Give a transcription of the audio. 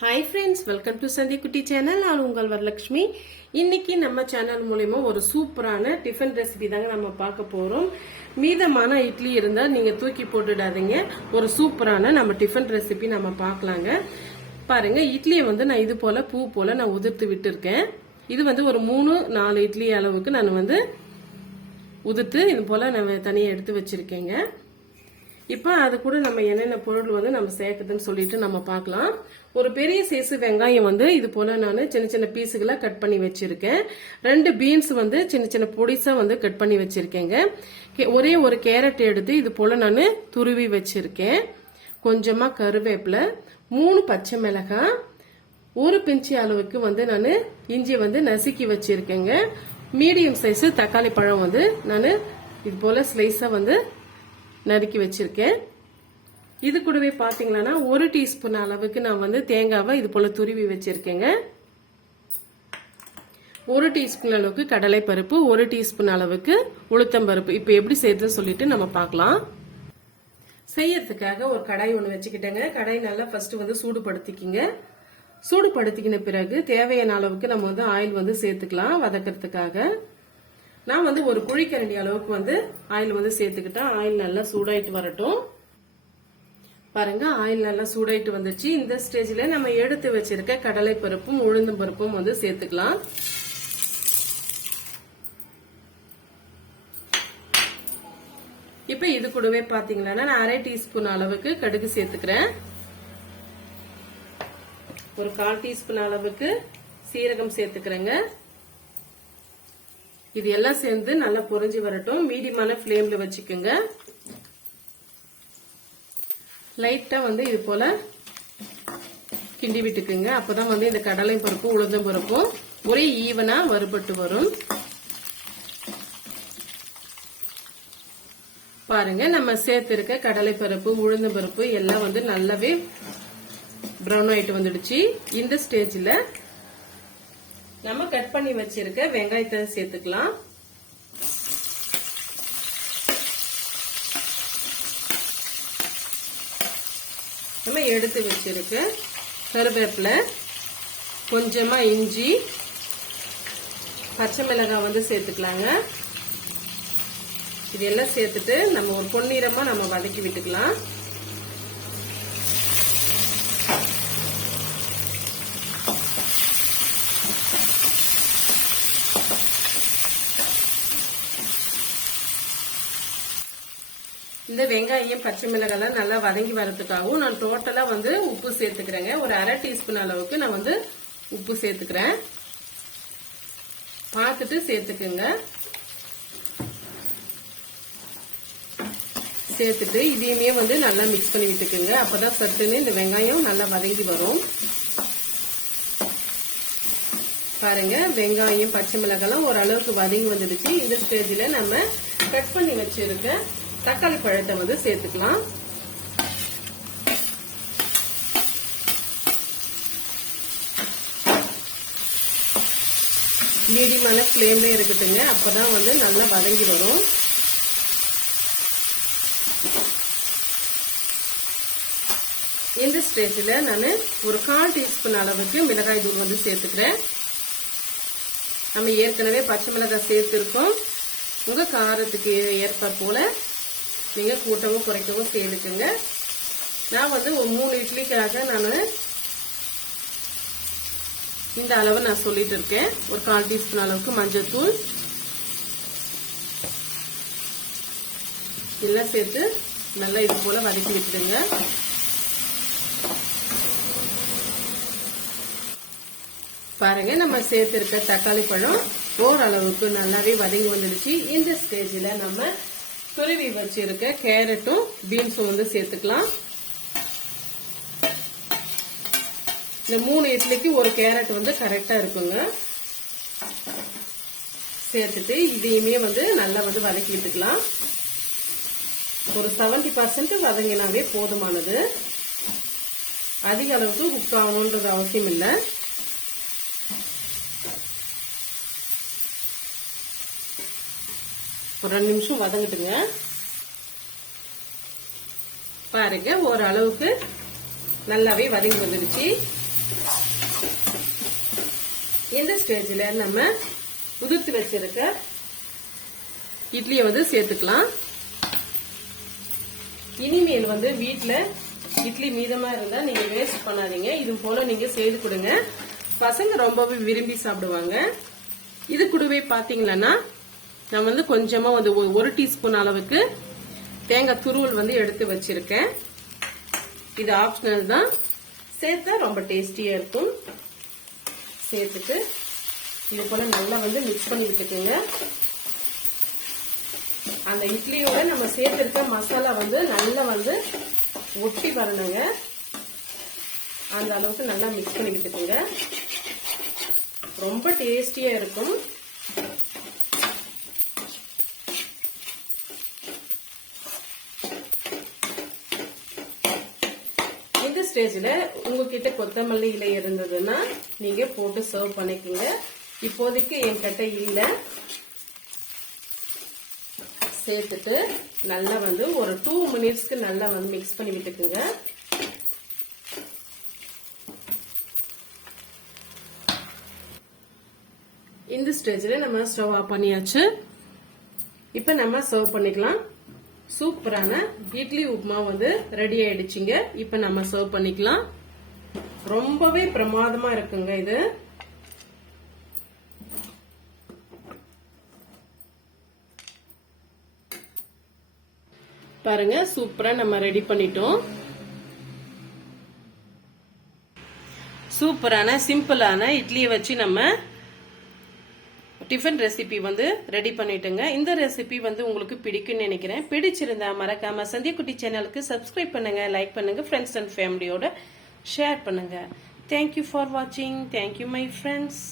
Hi friends welcome to சந்தி குட்டி channel நான் உங்கள் வரலட்சுமி. இன்னைக்கு நம்ம சேனல் மூலயமா ஒரு சூப்பரான டிஃபன் ரெசிபி தாங்க நம்ம பார்க்க போகிறோம் மீதமான இட்லி இருந்தால் நீங்கள் தூக்கி போட்டுடாதீங்க. ஒரு சூப்பரான நம்ம டிஃபன் ரெசிபி நம்ம பார்க்கலாங்க. பாருங்க இட்லியை வந்து நான் இது போல் பூ போல் நான் உதிர்த்து விட்டுருக்கேன். இது வந்து ஒரு மூணு நாலு இட்லி அளவுக்கு நான் வந்து உதிர்த்து இது போல் நான் தனியாக எடுத்து வச்சிருக்கேங்க. இப்போ அது கூட நம்ம என்னென்ன பொருள் வந்து நம்ம சேர்க்குதுன்னு சொல்லிட்டு நம்ம பார்க்கலாம். ஒரு பெரிய சைஸ் வெங்காயம் வந்து இது போல நான் சின்ன சின்ன பீஸுகளாக கட் பண்ணி வச்சிருக்கேன். ரெண்டு பீன்ஸ் வந்து சின்ன சின்ன பொடிசா வந்து கட் பண்ணி வச்சிருக்கேங்க. கே- ஒரே ஒரு கேரட் எடுத்து இது போல நான் துருவி வச்சிருக்கேன். கொஞ்சமா கருவேப்பிலை மூணு பச்சை மிளகாய் ஒரு பிஞ்சி அளவுக்கு வந்து நான் இஞ்சி வந்து நசுக்கி வச்சிருக்கேங்க. மீடியம் சைஸ் தக்காளி பழம் வந்து நான் இது போல ஸ்லைஸா வந்து நறுக்கி வச்சிருக்கேன். இது கூடவே பாத்தீங்கன்னா ஒரு டீஸ்பூன் அளவுக்கு நான் வந்து தேங்காவை இது போல துருவி வச்சிருக்கேங்க. ஒரு டீஸ்பூன் அளவுக்கு கடலை பருப்பு ஒரு டீஸ்பூன் அளவுக்கு உளுத்தம் பருப்பு. இப்போ எப்படி செய்யறதுன்னு சொல்லிட்டு நம்ம பார்க்கலாம் செய்யறதுக்காக ஒரு கடாய் ஒன்று வச்சுக்கிட்டேங்க. கடாய் நல்லா ஃபர்ஸ்ட் வந்து சூடுபடுத்திக்கிங்க. சூடுபடுத்திக்கின பிறகு தேவையான அளவுக்கு நம்ம வந்து ஆயில் வந்து சேர்த்துக்கலாம் வதக்கிறதுக்காக. நான் வந்து ஒரு குழிக்கரண்டி அளவுக்கு வந்து ஆயில் வந்து சேர்த்துக்கிட்டேன். ஆயில் நல்லா சூடாயிட்டு வரட்டும். பாருங்க ஆயில் நல்லா சூடாயிட்டு வந்துச்சு. இந்த ஸ்டேஜ்ல நம்ம எடுத்து வச்சிருக்க கடலை பருப்பும் உளுந்தும் பருப்பும் வந்து சேர்த்துக்கலாம். இப்ப இது கூடவே பாத்தீங்கன்னா நான் அரை டீஸ்பூன் அளவுக்கு கடுகு சேர்த்துக்கிறேன். ஒரு கால் டீஸ்பூன் அளவுக்கு சீரகம் சேர்த்துக்கிறேங்க. இது எல்லாம் சேர்ந்து நல்லா பொறிஞ்சு வரட்டும். மீடியமான ஃப்ளேம்ல வச்சுக்கோங்க. லைட்டா வந்து இது போல கிண்டி விட்டுக்குங்க. அப்பதான் வந்து இந்த கடலை பருப்பும் உளுந்தம் பருப்பும் ஒரே ஈவனா வறுபட்டு வரும். பாருங்க நம்ம சேர்த்திருக்க கடலை பருப்பு உளுந்தம் பருப்பு எல்லாம் வந்து நல்லாவே ப்ரௌன் ஆயிட்டு வந்துடுச்சு. இந்த ஸ்டேஜ்ல நம்ம கட் பண்ணி வச்சிருக்க வெங்காயத்தை சேர்த்துக்கலாம். நம்ம எடுத்து வச்சிருக்க கருவேப்பிலை கொஞ்சமா இஞ்சி பச்சை மிளகாய் வந்து சேர்த்துக்கலாங்க. இதெல்லாம் சேர்த்துட்டு நம்ம ஒரு பொன்னிறமா நம்ம வதக்கி விட்டுக்கலாம். இந்த வெங்காயம் பச்சை மிளகாய் நல்லா வதங்கி வரதுக்காகவும் நான் டோட்டலா வந்து உப்பு சேர்த்துக்கிறேங்க. ஒரு அரை டீஸ்பூன் அளவுக்கு நான் வந்து உப்பு சேர்த்துக்கிறேன். பார்த்துட்டு சேர்த்துக்குங்க. சேர்த்துட்டு இதையுமே வந்து நல்லா மிக்ஸ் பண்ணி விட்டுக்குங்க. அப்பதான் சட்டுன்னு இந்த வெங்காயம் நல்லா வதங்கி வரும். பாருங்க வெங்காயம் பச்சை மிளகாய்லாம் ஓரளவுக்கு வதங்கி வந்துடுச்சு. இந்த ஸ்டேஜில் நம்ம கட் பண்ணி வச்சிருக்க தக்காளி பழத்தை வந்து சேர்த்துக்கலாம். மீடியமான ஃப்ளேம்ல இருக்கட்டுங்க அப்பதான் வந்து நல்லா வதங்கி வரும். இந்த ஸ்டேஜில் நான் ஒரு கால் டீஸ்பூன் அளவுக்கு மிளகாய் தூள் வந்து சேர்த்துக்கிறேன். நம்ம ஏற்கனவே பச்சை மிளகாய் சேர்த்துருக்கோம். உங்க காரத்துக்கு ஏற்ப போல நீங்கள் கூட்டவும் குறைக்கவும் சேர்த்துக்குங்க நான் வந்து ஒரு மூணு இட்லிக்காக நான் இந்த அளவு நான் சொல்லிட்டு இருக்கேன். ஒரு கால் டீஸ்பூன் அளவுக்கு மஞ்சள் தூள் எல்லாம் சேர்த்து நல்லா இது போல வதக்கி விட்டுடுங்க. பாருங்க நம்ம சேர்த்திருக்க தக்காளி பழம் ஓரளவுக்கு நல்லாவே வதங்கி வந்துடுச்சு. இந்த ஸ்டேஜில் நம்ம துருவி வச்சிருக்க கேரட்டும் பீன்ஸும் வந்து சேர்த்துக்கலாம். இந்த மூணு இட்லிக்கு ஒரு கேரட் வந்து கரெக்டா இருக்குங்க. சேர்த்துட்டு இதையுமே வந்து நல்லா வந்து வதக்கி விட்டுக்கலாம். ஒரு செவன்டி பர்சன்ட் வதங்கினாவே போதுமானது. அதிக அளவுக்கு குக் ஆகணுன்றது அவசியம் இல்லை. ஒரு ரெண்டு நிமிஷம் வதங்கட்டுங்க. பாருங்க ஓரளவுக்கு நல்லாவே வதங்கி வந்துடுச்சு. இந்த ஸ்டேஜில் நம்ம உதிர்த்து வச்சிருக்க இட்லியை வந்து சேர்த்துக்கலாம். இனிமேல் வந்து வீட்டில் இட்லி மீதமாக இருந்தால் நீங்கள் வேஸ்ட் பண்ணாதீங்க. இது போல நீங்கள் செய்து கொடுங்க. பசங்க ரொம்பவே விரும்பி சாப்பிடுவாங்க. இது கூடவே பார்த்தீங்களன்னா நான் வந்து கொஞ்சமா வந்து ஒரு- டீஸ்பூன் அளவுக்கு தேங்காய் துருவல் வந்து எடுத்து வச்சிருக்கேன். இது ஆப்ஷனல் தான். சேர்த்தா ரொம்ப டேஸ்டியா இருக்கும். சேர்த்துட்டு இது போல நல்லா வந்து மிக்ஸ் பண்ணி விட்டுக்குங்க. அந்த இட்லியோட நம்ம சேர்த்திருக்க மசாலா வந்து நல்லா வந்து ஒட்டி வரணுங்க. அந்த அளவுக்கு நல்லா மிக்ஸ் பண்ணி விட்டுக்குங்க. ரொம்ப டேஸ்டியா இருக்கும் இந்த ஸ்டேஜ்ல உங்ககிட்ட கொத்தமல்லி இலை இருந்ததுன்னா நீங்க போட்டு சர்வ் பண்ணிக்கோங்க. இப்போதைக்கு என்கிட்ட இல்லை. சேர்த்துட்டு நல்லா வந்து ஒரு டூ மினிட்ஸ்க்கு நல்லா வந்து மிக்ஸ் பண்ணி விட்டுக்குங்க. இந்த ஸ்டேஜ்ல நம்ம ஸ்டவ் ஆஃப் பண்ணியாச்சு. இப்போ நம்ம சர்வ் பண்ணிக்கலாம். சூப்பரான இட்லி உப்புமா வந்து ரெடி ஆயிடுச்சுங்க. இப்ப நம்ம சர்வ் பண்ணிக்கலாம். ரொம்பவே பிரமாதமா இருக்குங்க இது. பாருங்க சூப்பரா நம்ம ரெடி பண்ணிட்டோம். சூப்பரான சிம்பிளான இட்லியை வச்சு நம்ம டிஃபன் ரெசிபி வந்து ரெடி பண்ணிட்டுங்க. இந்த ரெசிபி வந்து உங்களுக்கு பிடிக்கும்னு நினைக்கிறேன். பிடிச்சிருந்தா மறக்காம சந்தியக்குட்டி சேனலுக்கு சப்ஸ்கிரைப் பண்ணுங்க லைக் பண்ணுங்க ஃப்ரெண்ட்ஸ் அண்ட் ஃபேமிலியோட ஷேர் பண்ணுங்க. தேங்க்யூ ஃபார் வாட்சிங் தேங்க்யூ மை ஃப்ரெண்ட்ஸ்